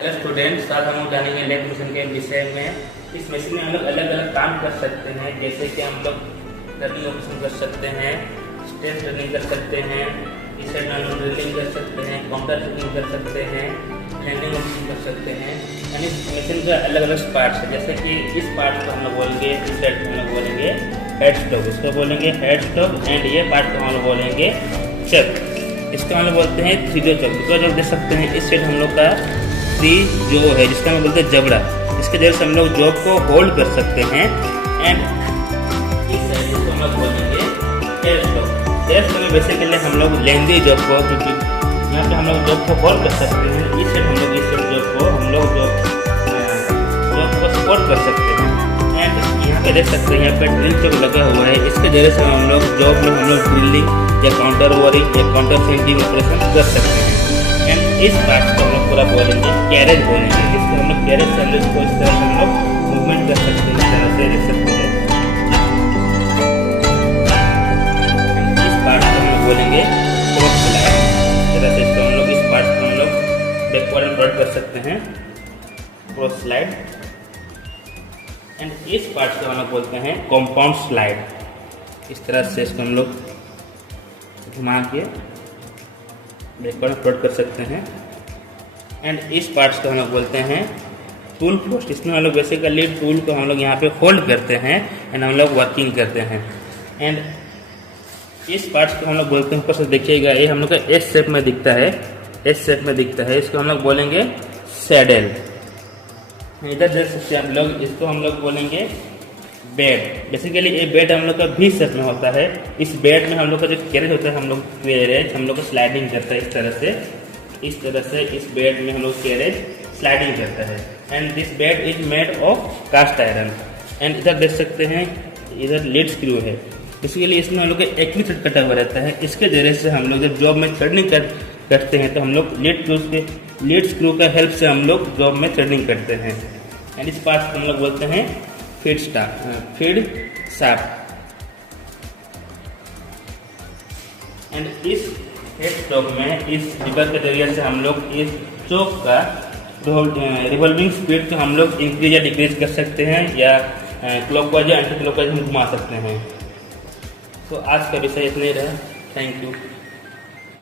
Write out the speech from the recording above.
Hello students, आज हम लोग जानेंगे लेग मशीन के विषय में। इस मशीन में हम लोग अलग अलग काम कर सकते हैं, जैसे कि हम लोग रनिंग ऑपरेशन कर सकते हैं, स्टेप रनिंग कर सकते हैं, इस साइड में हम ड्रिलिंग कर सकते हैं, काउंटर फिटिंग कर सकते हैं, लैंडिंग ऑपरेशन कर सकते हैं। यानी इस मशीन का अलग अलग पार्ट्स है। जैसे कि इस पार्ट को हम लोग बोलेंगे, इस साइड को हम लोग बोलेंगे हेड स्टॉक, इसको बोलेंगे हेड स्टॉक, एंड ये पार्ट को हम लोग बोलेंगे चक, इसको हम लोग बोलते हैं थ्री चक। दूसरा जब देख सकते हैं इस साइड हम लोग का थ्री जो है, जिसका हम बोलते हैं जबड़ा, इसके जरिए से हम लोग जॉब को होल्ड कर सकते हैं। एंड इस साइड को हम लोग बोलेंगे हेयर स्टॉक। हेयर स्टॉक में बेसिकली हम लोग लेंदी जॉब को, क्योंकि यहाँ पे हम लोग जॉब को होल्ड कर सकते हैं, इस साइड हम लोग इस साइड जॉब को सपोर्ट कर सकते हैं। एंड यहाँ पे देख सकते हैं, यहाँ पे ड्रिल चक लगा हुआ है, इसके जरिए से हम लोग जॉब में हम लोग ड्रिलिंग या काउंटर वोरिंग या काउंटर सेंटिंग ऑपरेशन कर सकते हैं। एंड इस पार्ट को हम लोग पूरा बोलेंगे कैरेज बोलेंगे, जिसको हम लोग कैरेज से इसको इस तरह से हम लोग मूवमेंट कर सकते हैं, इस तरह से देख सकते हैं। इस पार्ट को हम लोग बोलेंगे क्रॉस स्लाइड, इस तरह से इसको हम लोग इस पार्ट को हम लोग बैकवर्ड एंड फॉरवर्ड कर सकते हैं, क्रॉस स्लाइड। एंड इस पार्ट को हम लोग बोलते हैं कंपाउंड स्लाइड, इस तरह से इसको हम लोग घुमा के बैकवर्ड फॉरवर्ड कर सकते हैं। एंड इस पार्ट्स को हम लोग बोलते हैं टूल पोस्ट, इसमें हम लोग बेसिकली टूल को हम लोग यहाँ पे होल्ड करते हैं एंड हम लोग वर्किंग करते हैं। एंड इस पार्ट्स को हम लोग बोलते हैं, ऊपर से देखिएगा ये हम लोग का एस शेप में दिखता है, एस शेप में दिखता है, इसको हम लोग बोलेंगे सैडल। इधर देख सकते हैं हम लोग, इसको हम लोग बोलेंगे बेड। बेसिकली ये बेड हम लोग का भी शेप में होता है। इस बेड में हम लोग का जो कैरेज होता है, हम लोग कैरेज हम लोग को स्लाइडिंग करता है, इस तरह से इस बेड में हम लोग कैरेज स्लाइडिंग करता है। And this bed is made of cast iron. And इधर देख सकते हैं, इधर लीड स्क्रू है, बेसिकली इसमें हम लोग का एक ही थ्रेड कटा हुआ रहता है। इसके जरिए से हम लोग जब जॉब में थ्रेडिंग करते हैं तो हम लोग लीड स्क्रू का हेल्प से हम लोग जॉब में थ्रेडिंग करते हैं। एंड इस पार्ट को हम लोग बोलते हैं फीड शाफ्ट। एंड इस हेड स्टॉक में इस रिवर के जरिए से हम लोग इस चौक का रिवॉल्विंग स्पीड को हम लोग इंक्रीज या डिक्रीज कर सकते हैं, या क्लॉकवाइज या एंटी क्लॉकवाइज हम घुमा सकते हैं। तो आज का विषय इतना ही रहा। Thank you.